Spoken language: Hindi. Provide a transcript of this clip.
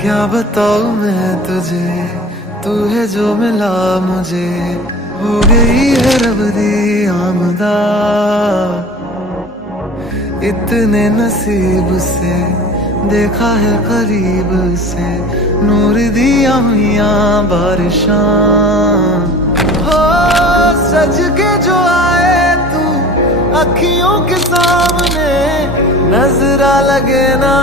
क्या बताऊं मैं तुझे, तू है जो मिला मुझे, हो गई है रब दी आमदा। इतने नसीब से देखा है करीब से, नूर दिया हुआ बारिशां। हो सज के जो आए तू अखियों के सामने, नजरा लगे ना